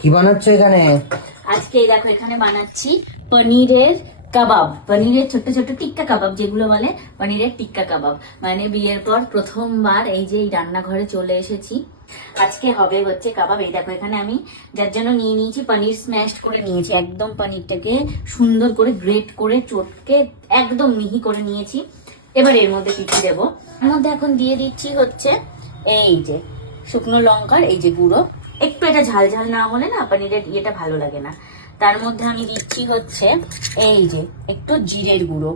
কি বানাচ্ছো এখানে? আজকে দেখো এখানে বানাচ্ছি পনিরের কাবাব, পনিরের ছোট ছোট টিক্কা কাবাব যেগুলো বলে, পনিরের টিক্কা কাবাব। মানে বিয়ের পর প্রথমবার এই যে এই রান্নাঘরে চলে এসেছি। আজকে হবে হচ্ছে কাবাব। এই দেখো এখানে আমি যার জন্য নিয়ে নিয়েছি পনির স্ম্যাশ করে নিয়েছি, একদম পনিরটাকে সুন্দর করে গ্রেট করে চটকে একদম মিহি করে নিয়েছি। এবার এর মধ্যে কিছু দেবো, এর মধ্যে এখন দিয়ে দিচ্ছি হচ্ছে এই যে শুকনো লঙ্কার এই যে গুঁড়ো, একটু এটা ঝাল ঝাল না হলে না পনিরের ইয়েটা ভালো লাগে না। তার মধ্যে আমি দিচ্ছি হচ্ছে এই যে একটু জিরের গুঁড়ো।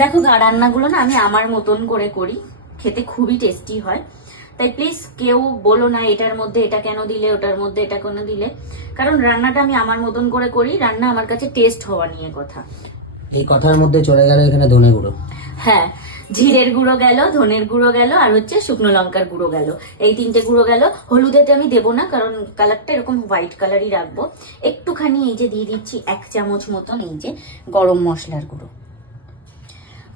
দেখো রান্নাগুলো না আমি আমার মতন করে করি, খেতে খুবই টেস্টি হয়। তাই প্লিজ কেউ বলো না এটার মধ্যে এটা কেন দিলে, ওটার মধ্যে এটা কেন দিলে, কারণ রান্নাটা আমি আমার মতন করে করি। রান্না আমার কাছে টেস্ট হওয়া নিয়ে কথা। এই কথার মধ্যে চলে গেল এখানে ধনে গুঁড়ো। হ্যাঁ, জিরের গুঁড়ো গেল, ধনের গুঁড়ো গেল, আর হচ্ছে শুকনো লঙ্কার গুঁড়ো গেল। এই তিনটে গুঁড়ো গেল। হলুদেতে আমি দেবো না, কারণ কালারটা এরকম হোয়াইট কালারই রাখবো। একটুখানি এই যে দিয়ে দিচ্ছি 1 চামচ মতন এই যে গরম মশলার গুঁড়ো।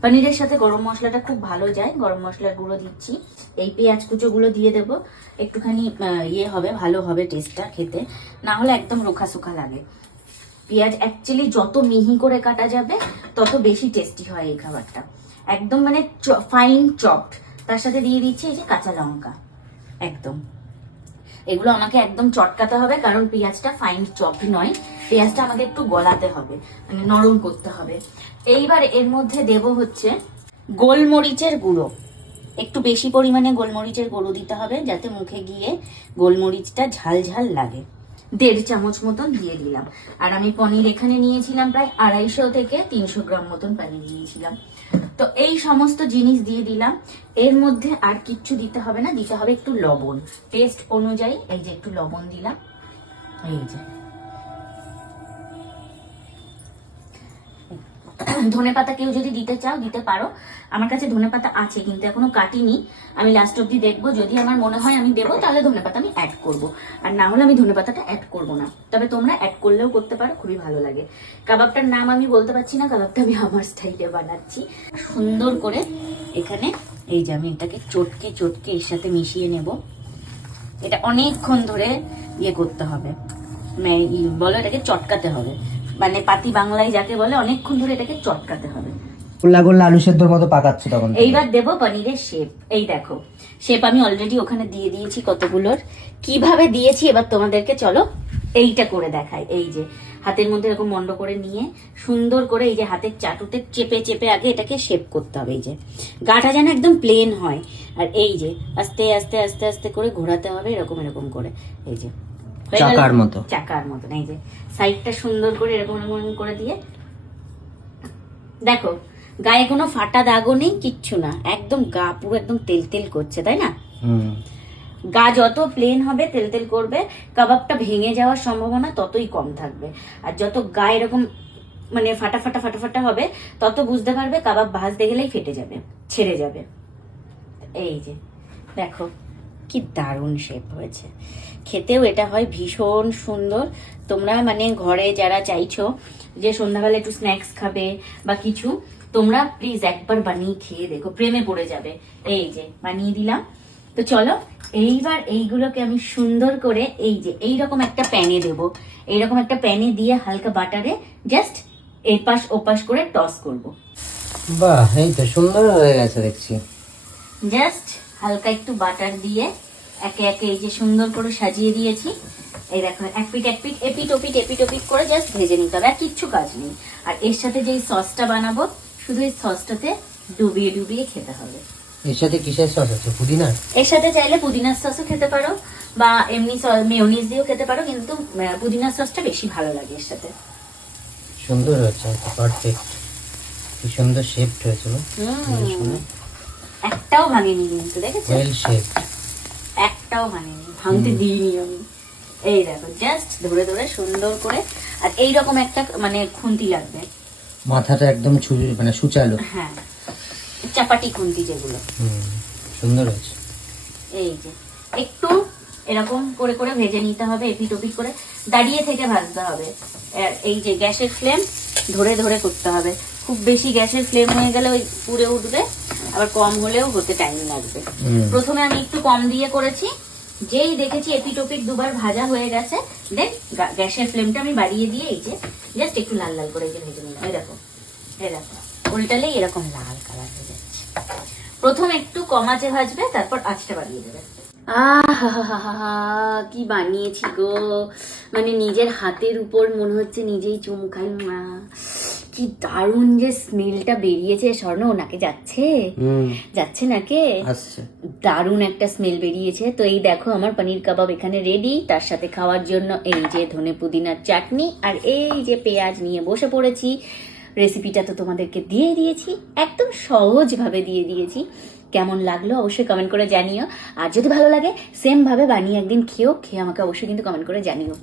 পনিরের সাথে গরম মশলাটা খুব ভালো যায়, গরম মশলার গুঁড়ো দিচ্ছি। এই পেঁয়াজ কুচোগুলো দিয়ে দেবো, একটুখানি ইয়ে হবে, ভালো হবে টেস্টটা খেতে, না হলে একদম রোখা সুখা লাগে। পেঁয়াজ অ্যাকচুয়ালি যত মিহি করে কাটা যাবে তত বেশি টেস্টি হয় এই খাবারটা, একদম মানে ফাইন চপড। তার সাথে দিয়ে দিচ্ছি এই যে কাঁচা লঙ্কা, একদম এগুলো আমাকে একদম চটকাতে হবে, কারণ পেঁয়াজটা ফাইন চপড নয়, পেঁয়াজটা আমাকে একটু গলাতে হবে, মানে নরম করতে হবে। এইবার এর মধ্যে দেব হচ্ছে গোলমরিচের গুঁড়ো, একটু বেশি পরিমাণে গোলমরিচের গুঁড়ো দিতে হবে, যাতে মুখে গিয়ে গোলমরিচটা ঝাল ঝাল লাগে। 1.5 চামচ মতন দিয়ে দিলাম। আর আমি পনির এখানে নিয়েছিলাম প্রায় 250 থেকে 300 গ্রাম মতন পনির নিয়েছিলাম। তো এই সমস্ত জিনিস দিয়ে দিলাম। এর মধ্যে আর কিচ্ছু দিতে হবে না, দিতে হবে একটু লবণ টেস্ট অনুযায়ী। এই যে একটু লবণ দিলাম, এই যে ধনেপাতা কেউ যদি দিতে চাও দিতে পারো, আমার কাছে ধনেপাতা আছে কিন্তু এখনো কাটিনি। আমি লাস্ট অব্দি দেখবো, যদি আমার মনে হয় আমি দেবো তাহলে ধনেপাতা আমি অ্যাড করব, আর না হলে আমি ধনেপাতাটা অ্যাড করব না। তবে তোমরা অ্যাড করলেও করতে পারো, খুবই ভালো লাগে। কাবাবটার নাম আমি বলতে পারছি না, কাবাবটা আমি আমার স্টাইলে বানাচ্ছি সুন্দর করে। এখানে এই যে আমি এটাকে চটকে চটকে এর সাথে মিশিয়ে নেব। এটা অনেকক্ষণ ধরে ইয়ে করতে হবে, বলো এটাকে চটকাতে হবে, মানে পাতি বাংলায় যাকে বলে অনেকক্ষণ ধরে এটাকে চটকাতে হবে। গোল্লা গোল্লা আলু সেদ্ধর মতো পাকাচ্ছে তখন। এইবার দেবো পনিরের শেপ। এই দেখো শেপ আমি অলরেডি ওখানে দিয়ে দিয়েছি কতগুলোর। কিভাবে দিয়েছি এবার তোমাদেরকে চলো এইটা করে দেখাই। এই যে হাতের মধ্যে এরকম মন্ড করে নিয়ে সুন্দর করে এই যে হাতের চাটুতে চেপে চেপে আগে এটাকে শেপ করতে হবে। এই যে গাটা যেন একদম প্লেন হয়, আর এই যে আস্তে আস্তে আস্তে আস্তে করে ঘোরাতে হবে, এরকম এরকম করে। এই যে চাকার মতো, চাকার মতন। এই যে সাইডটা সুন্দর করে এরকম এরকম করে দিয়ে দেখো, গায়ে কোনো ফাটা দাগও নেই, কিচ্ছু না, একদম গা পুরো একদম তেল তেল করছে, তাই না? গা যত প্লেন হবে তেল তেল করবে, কাবাবটা ভেঙে যাওয়ার সম্ভাবনা ততই কম থাকবে। আর যত গা এরকম মানে ফাটা ফাটা ফাটা ফাটা হবে, তত বুঝতে পারবে কাবাব ভাজতে গেলেই ফেটে যাবে, ছেড়ে যাবে। এই যে দেখো কি দারুণ শেপ হয়েছে, খেতেও এটা হয় ভীষণ সুন্দর। তোমরা মানে ঘরে যারা চাইছো যে সন্ধ্যাবেলা একটু স্ন্যাক্স খাবে বা কিছু, তোমরা প্লিজ একবার বানিয়ে খেয়ে দেখো, প্রেমে পড়ে যাবে। এই যে বানিয়ে দিলাম। তো চলো এইবার এইগুলোকে আমি সুন্দর করে এই যে এইরকম একটা প্যানে দেবো, এইরকম একটা প্যানে দিয়ে হালকা বাটারে জাস্ট এপাশ ওপাশ করে টস করব। বাহ, এই তো সুন্দর হয়ে গেছে দেখছি। জাস্ট হালকা একটু বাটার দিয়ে একে একে এই যে সুন্দর করে সাজিয়ে দিয়েছি। এই দেখো এক পিঠ এপিট ওপিট করে জাস্ট ভেজে নিতে হবে, আর কিচ্ছু কাজ নেই। আর এর সাথে যে সসটা বানাবো, শুধু এই সসটাতে ডুবিয়ে ডুবিয়ে খেতে হবে। এর সাথে কিসের সস আছে? পুদিনা? এর সাথে চাইলে পুদিনার সসও খেতে পারো, বা এমনি মেয়োনিজ দিয়েও খেতে পারো, কিন্তু পুদিনার সসটা বেশি ভালো লাগে এর সাথে। সুন্দর হয়েছে, পারফেক্ট, কি সুন্দর শেপ হয়েছে। একটাও ভাঙেনি কিন্তু, দেখেছো? ওয়েল শেপ, একটাও ভাঙেনি, ভাঙতে দিইনি আমি। এই দেখো জাস্ট ধরে ধরে সুন্দর করে। আর এইরকম একটা মানে খুন্তি লাগবে, মাথাটা একদম মানে সুচালো। হ্যাঁ, চাপাটি খুন্তি যেগুলো। সুন্দর হয়েছে। এই যে একটু এরকম করে করে ভেজে নিতে হবে, এপিট ওপিট করে দাঁড়িয়ে থেকে ভাজতে হবে। এই যে গ্যাসের ফ্লেম ধরে ধরে করতে হবে, খুব বেশি গ্যাসের ফ্লেম হয়ে গেলে ওই পুড়ে উঠবে, আবার কম হলেও হতে টাইম লাগবে। প্রথমে আমি একটু কম দিয়ে করেছি, যেই দেখেছি এপিটোপিক দুবার ভাজা হয়ে গেছে, দেন গ্যাসের ফ্লেমটা আমি বাড়িয়ে দিয়ে এই যে জাস্ট একটু লাল লাল করে এই যে ভেজে নিলাম। এই দেখো উল্টালেই এরকম লাল কালার হয়ে যাচ্ছে। প্রথম একটু কম আঁচে ভাজবে, তারপর আঁচটা বাড়িয়ে দেবে। কি বানিয়েছি গো, মানে নিজের হাতের উপর মনে হচ্ছে নিজেই চুমুখাই। কি দারুণ যে স্মেলটা বেরিয়েছে। স্বর্ণ নাকে যাচ্ছে, যাচ্ছে নাকে, দারুণ একটা স্মেল বেরিয়েছে। তো এই দেখো আমার পনির কাবাব এখানে রেডি। তার সাথে খাওয়ার জন্য এই যে ধনে পুদিনার চাটনি আর এই যে পেঁয়াজ নিয়ে বসে পড়েছি। রেসিপিটা তো তোমাদেরকে দিয়ে দিয়েছি, একদম সহজভাবে দিয়ে দিয়েছি। কেমন লাগলো অবশ্যই কমেন্ট করে জানিও। আর যদি ভালো লাগে সেম ভাবে বানিয়ে একদিন খেয়ে আমাকে অবশ্যই কিন্তু কমেন্ট করে জানিও।